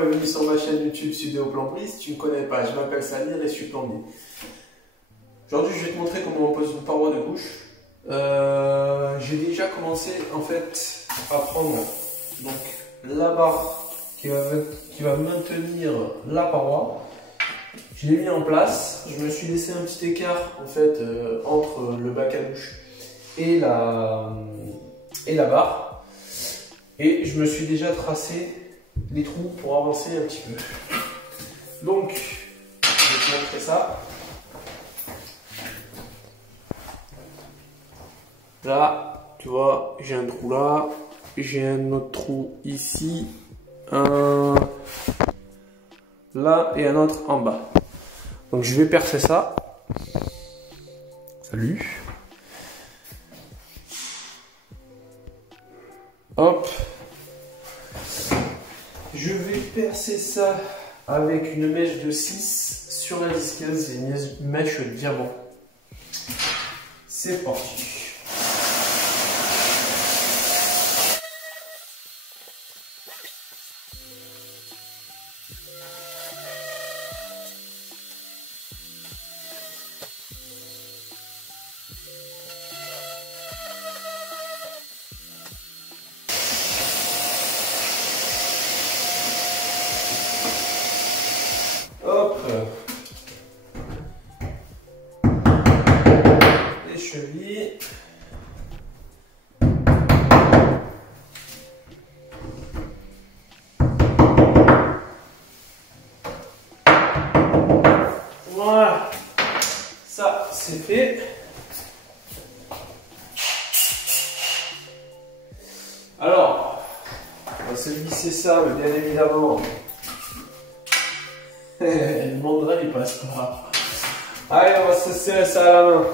bienvenue sur ma chaîne YouTube Studio Plomberie. Si tu ne me connais pas, je m'appelle Samir et je suis plombier. Aujourd'hui, je vais te montrer comment on pose une paroi de bouche. J'ai déjà commencé en fait à prendre donc la barre qui va maintenir la paroi. Je l'ai mis en place. Je me suis laissé un petit écart en fait entre le bac à bouche et la barre. Et je me suis déjà tracé les trous pour avancer un petit peu. Donc, je vais te montrer ça. Là, tu vois, j'ai un trou là, j'ai un autre trou ici, un là et un autre en bas. Donc je vais percer ça. Salut. Hop. Je vais percer ça avec une mèche de 6 sur la disqueuse et une mèche de diamant. C'est parti. Hop, les chevilles, voilà, ça c'est fait. Alors, on va se glisser ça, bien évidemment. Le mandrin il passe pas. Allez, on va se serrer ça à la main.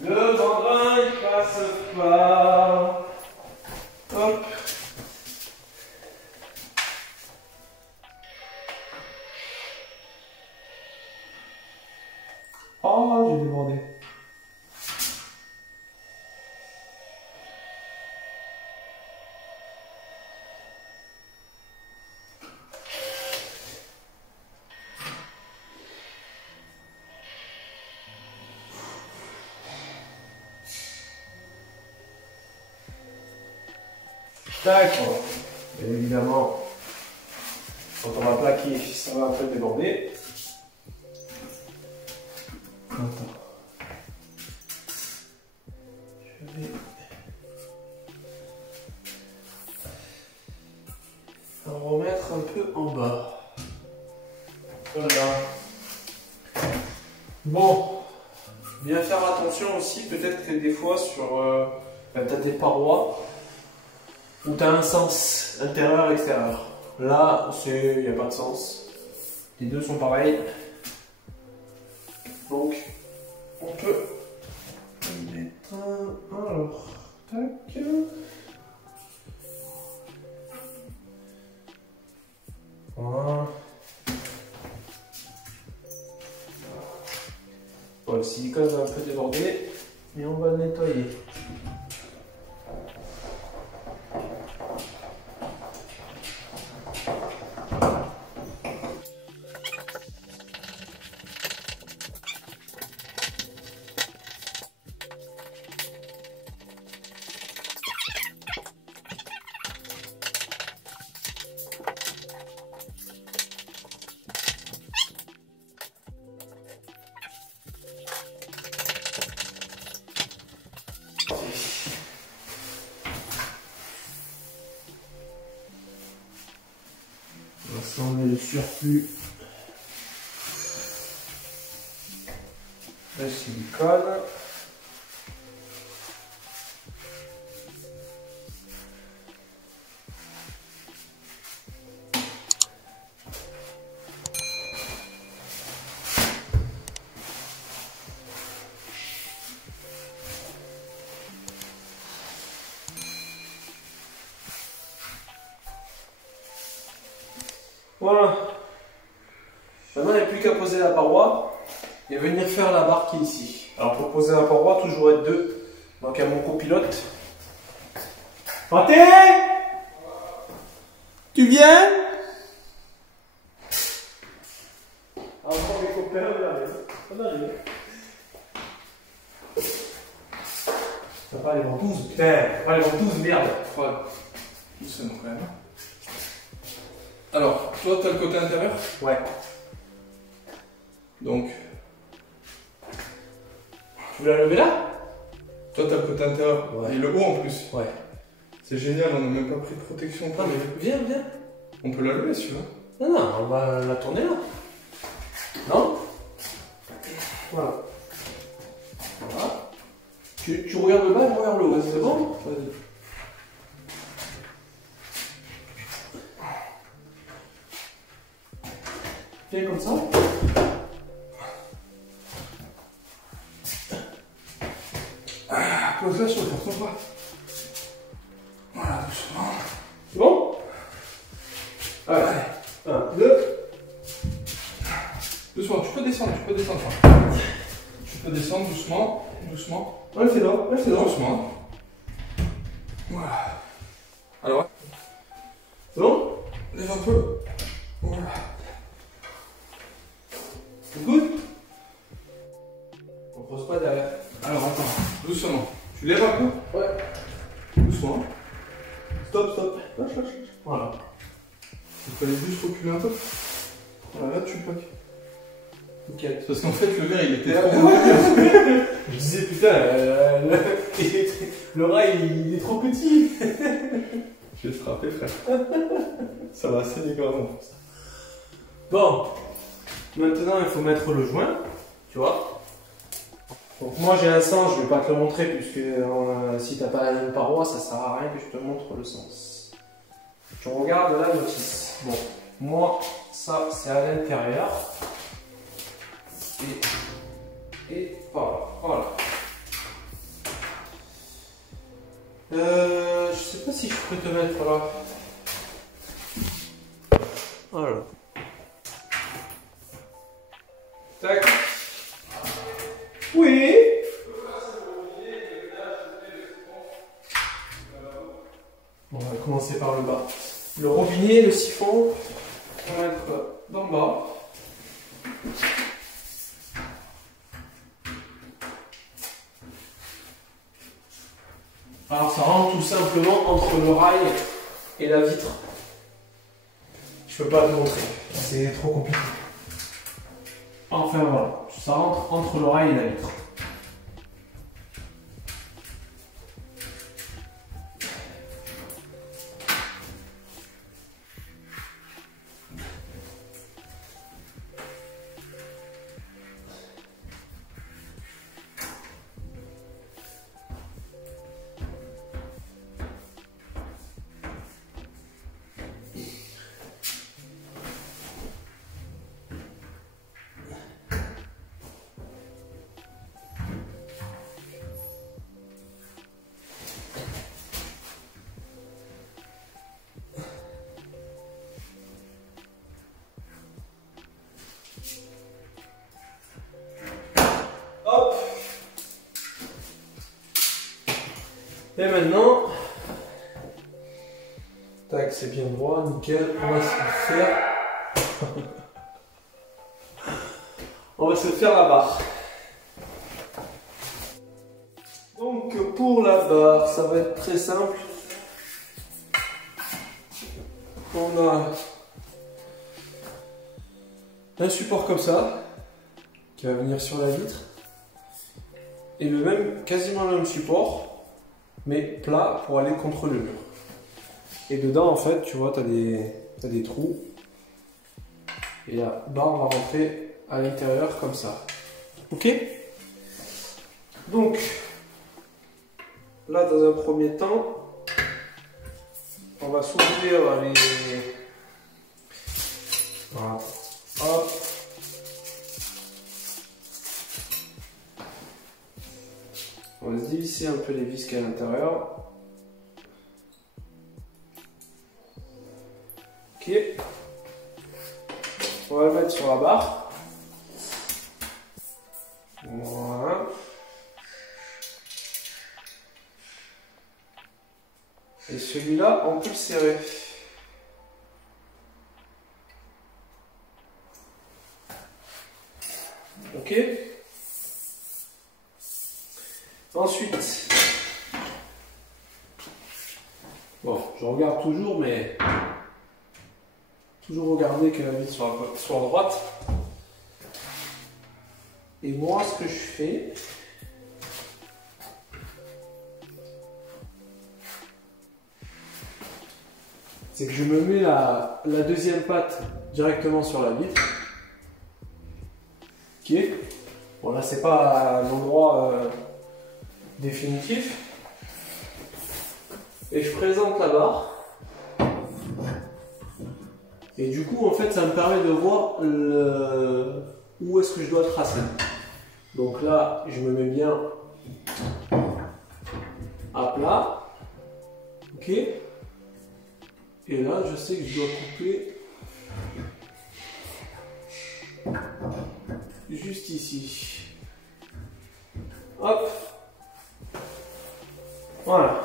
Le mandrin il passe pas. Hop. Oh, j'ai débordé. D'accord. Bien évidemment, quand on va plaquer, ça va un peu déborder. Attends. Je vais en remettre un peu en bas. Voilà. Bon, bien faire attention aussi, peut-être que des fois sur tu as des parois où tu as un sens intérieur-extérieur. Là, il n'y a pas de sens. Les deux sont pareils. Donc, on peut mettre un. Alors, tac. Voilà. Bon, le silicone va un peu déborder, mais on va le nettoyer. On met le surplus de silicone. Voilà. Maintenant, il n'y a plus qu'à poser la paroi et venir faire la barre qui est ici. Alors, pour poser la paroi, toujours être deux. Donc, à mon copilote, Pâté, tu viens? Encore mes copains, on arrive. Ça va pas aller dans 12, putain, ça va pas aller dans 12, merde. Doucement quand même. Alors, toi, tu as le côté intérieur. Ouais. Donc, Tu veux la lever là? toi, tu as le côté intérieur. Ouais. Et le haut en plus. Ouais. C'est génial, on n'a même pas pris de protection. Non mais viens, viens. On peut la lever si tu veux. Non, non, on va la tourner là. Non? Voilà. Voilà. Tu regardes le bas, je regarde le haut, c'est bon? Vas-y. Viens comme ça. Pose ça sur le force pas. Voilà, doucement. C'est bon? Allez. 1, 2. Doucement, tu peux descendre. Tu peux descendre doucement, doucement. Ouais, c'est là, ouais, c'est là. Doucement. Voilà. Alors, C'est bon? lève un peu. Voilà. Good? On pose pas derrière. Alors, attends, doucement. Tu lèves un peu? Ouais. Doucement. Stop, stop. Lâche. Voilà. Il fallait juste reculer un peu. Voilà, là tu le pack. Nickel. C'est parce qu'en fait, le verre il était trop Je disais putain, le rat il est trop petit. Je vais te frapper, frère. Ça va saigner gravement. Bon, maintenant il faut mettre le joint, tu vois. Donc moi j'ai un sens, je vais pas te le montrer puisque si t'as pas la même paroi, ça sert à rien que je te montre le sens. Tu regardes la notice. Bon, moi ça c'est à l'intérieur. Et voilà. Je sais pas si je peux te mettre là. Voilà. Tac. Oui. Bon, on va commencer par le bas. Le robinet, le siphon, on va mettre dans le bas. Alors ça rentre tout simplement entre le rail et la vitre. Je peux pas te montrer, c'est trop compliqué. Enfin voilà, ça rentre entre le rail et la vitre. Hop. Et maintenant, tac, c'est bien droit, nickel. On va se faire. On va se faire la barre. Donc pour la barre, ça va être très simple. On a un support comme ça qui va venir sur la vitre et quasiment le même support mais plat pour aller contre le mur. Et dedans en fait tu vois t'as des trous et la barre va rentrer à l'intérieur comme ça. Ok? Donc là dans un premier temps on va s'ouvrir les... Voilà. Hop. On va se dévisser un peu les vis qu'il y a à l'intérieur. Ok. On va le mettre sur la barre. Voilà. Et celui-là, on peut le serrer. Ok. Ensuite, bon, je regarde toujours, mais toujours regarder que la vis soit droite. Et moi, ce que je fais, c'est que je me mets la deuxième patte directement sur la vitre. Ok. Bon, là, c'est pas l'endroit définitif. Et je présente la barre. Et du coup, en fait, ça me permet de voir où est-ce que je dois tracer. Donc là, je me mets bien à plat. Ok. Et là, je sais que je dois couper juste ici. Hop. Voilà.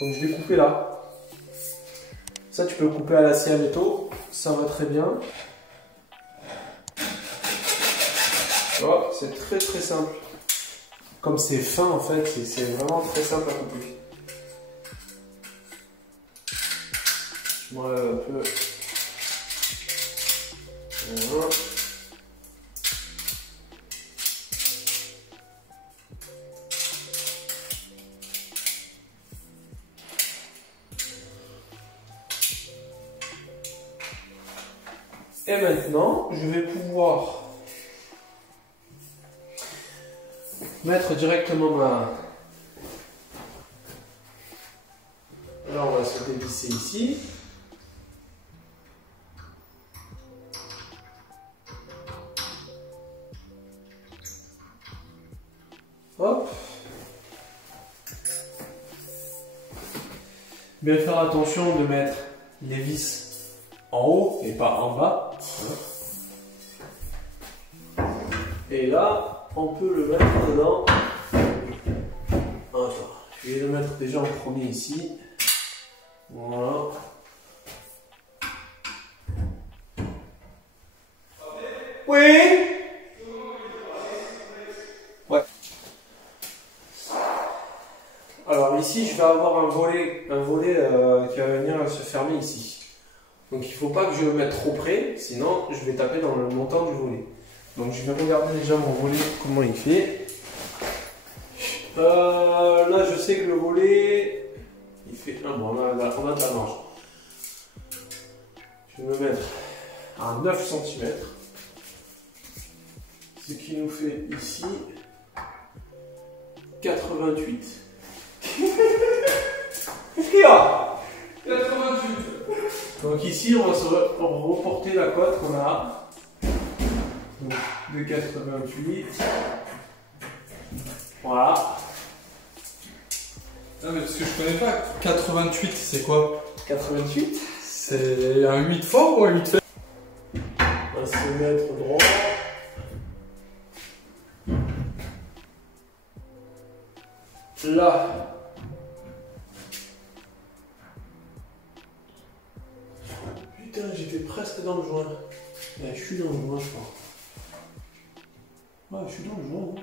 Donc je vais couper là. Ça, tu peux le couper à la scie à métaux. Ça va très bien. Voilà, c'est très très simple. Comme c'est fin en fait, c'est vraiment très simple à couper. Je m'enlève un peu. Voilà. Et maintenant, je vais pouvoir mettre directement ma... Là, on va se dévisser ici. Hop. Bien faire attention de mettre les vis en haut et pas en bas. Et là, on peut le mettre dedans. Attends, je vais le mettre déjà en premier ici. Voilà. Oui. Ouais. Alors ici, je vais avoir un volet qui va venir se fermer ici. Donc il ne faut pas que je le mette trop près, sinon je vais taper dans le montant du volet. Donc je vais regarder déjà mon volet, comment il fait. Là je sais que le volet, il fait... Ah bon, on a de la marge. Je vais me mettre à 9 cm. Ce qui nous fait ici 88. Qu'est-ce qu'il y a? 88. Donc ici, on va se reporter la cote qu'on a. Donc, de 88. Voilà. Non mais parce que je connais pas. 88, c'est quoi? 88. C'est un 8 fort ou un 8 faible? On va se mettre droit. Là. Putain, j'étais presque dans le joint. Là, je suis dans le joint, je crois. Ouais, je suis dans le joint. Hein.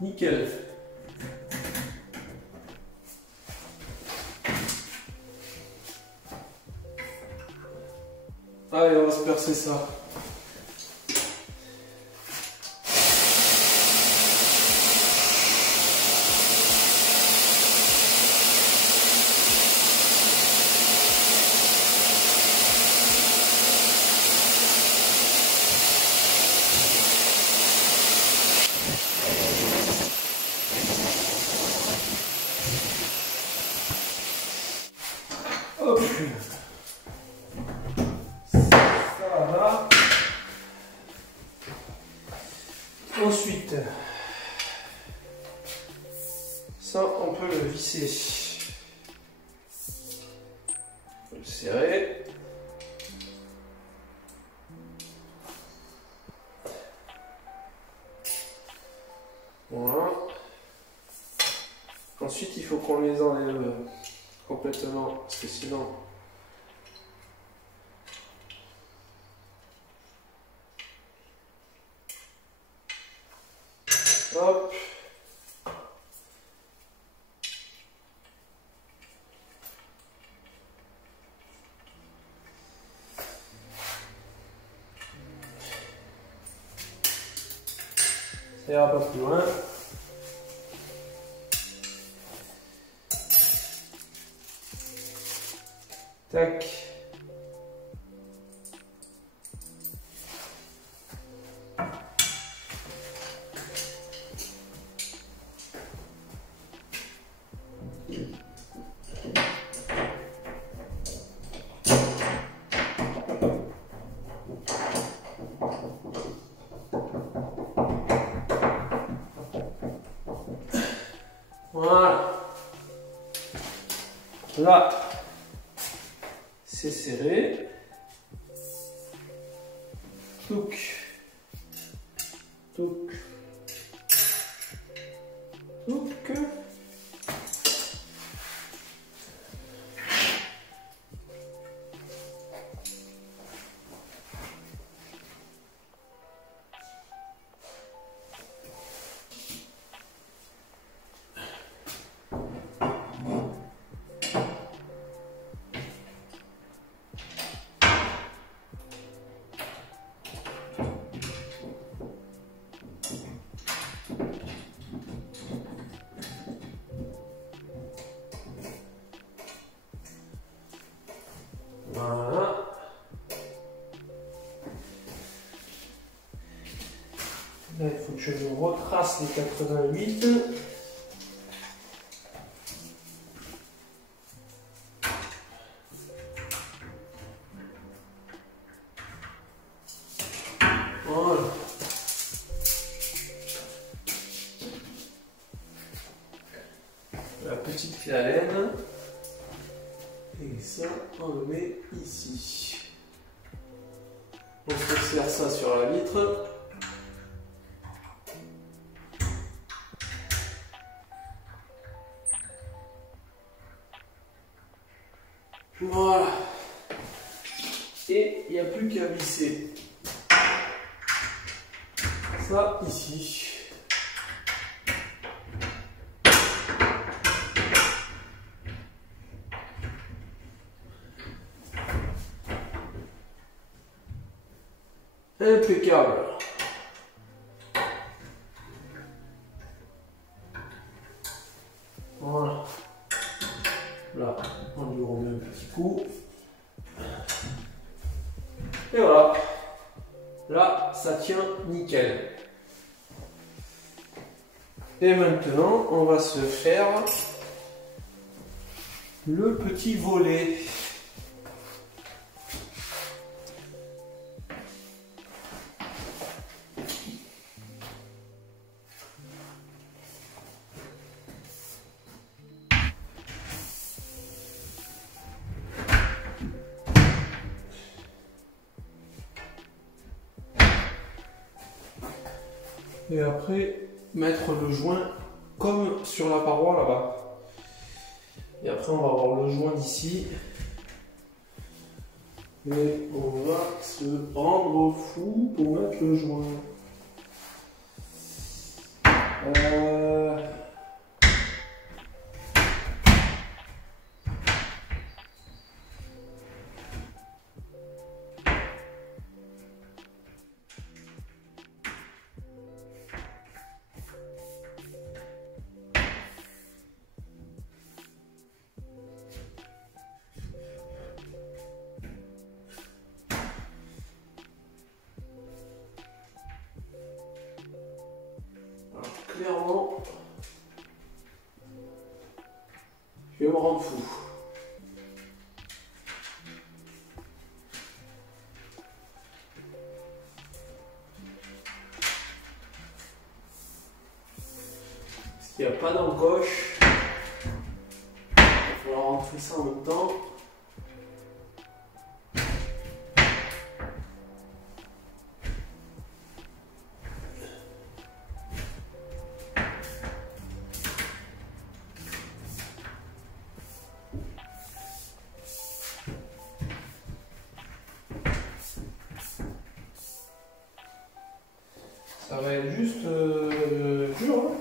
Nickel. Allez, on va se percer ça. Hop. Ça va. Ensuite, ça on peut le visser. On peut le serrer. Ensuite, il faut qu'on les enlève complètement, parce que sinon... Hop. Ça ira pas plus loin. Tac. Voilà. Là, c'est serré. Touc. Touc. Touc. Voilà. Là, il faut que je me retrace les 88. Voilà. La petite clé à laine. Et ça, on le met ici. On se serre ça sur la vitre. Voilà. Et il n'y a plus qu'à visser ça ici. Impeccable. Voilà. Là, on lui remet un petit coup. Et voilà. Là, ça tient nickel. Et maintenant, on va se faire le petit volet. Et après, mettre le joint comme sur la paroi là-bas. Et après, on va avoir le joint d'ici. Et on va se rendre fou pour mettre le joint. Clairement, je vais me rendre fou. Parce qu'il n'y a pas d'encoche. Il va falloir rentrer ça en même temps. Ça va être juste dur. Hein.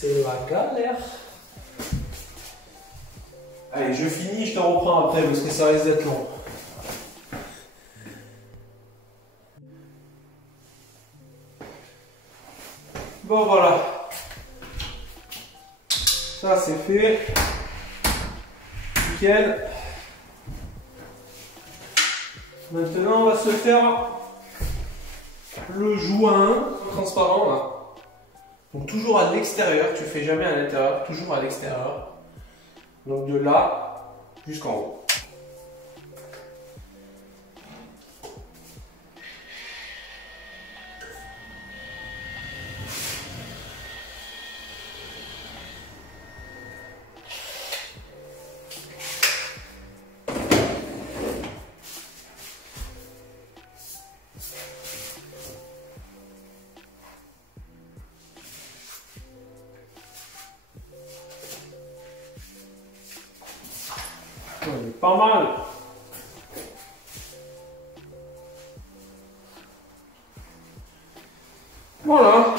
C'est la galère. Allez, je finis, je te reprends après parce que ça risque d'être long. Bon, voilà. Ça, c'est fait. Nickel. Maintenant, on va se faire le joint transparent là. Donc toujours à l'extérieur, tu fais jamais à l'intérieur, toujours à l'extérieur. Donc de là jusqu'en haut. Pas mal. Voilà.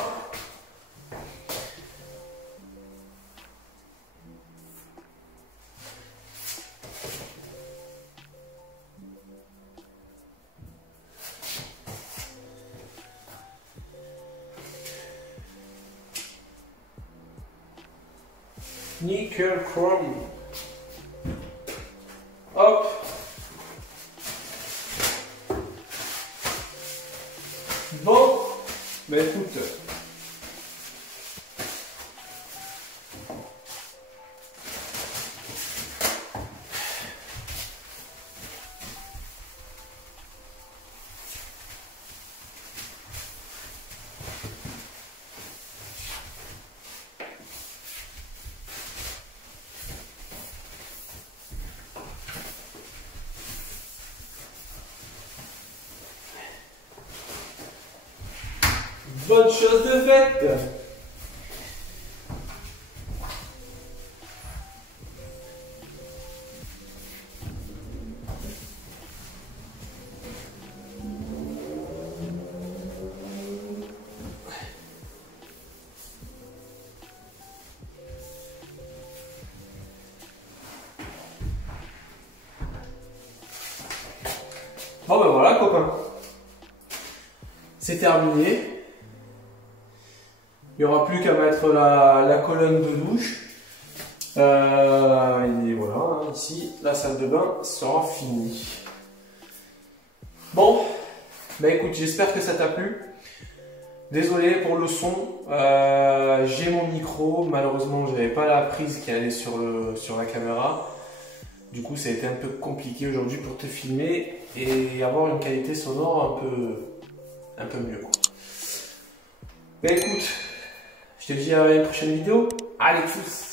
Nickel chrome. Hop. Bon, ben écoute. Bonne chose de faite. Bon ben voilà copains. C'est terminé. Il n'y aura plus qu'à mettre la colonne de douche. Et voilà, hein, ici, la salle de bain sera finie. Bon, bah écoute, j'espère que ça t'a plu. Désolé pour le son, j'ai mon micro, malheureusement je n'avais pas la prise qui allait sur la caméra. Du coup, ça a été un peu compliqué aujourd'hui pour te filmer et avoir une qualité sonore un peu mieux, quoi. Bah écoute, je te dis à une prochaine vidéo. Allez, tchuss!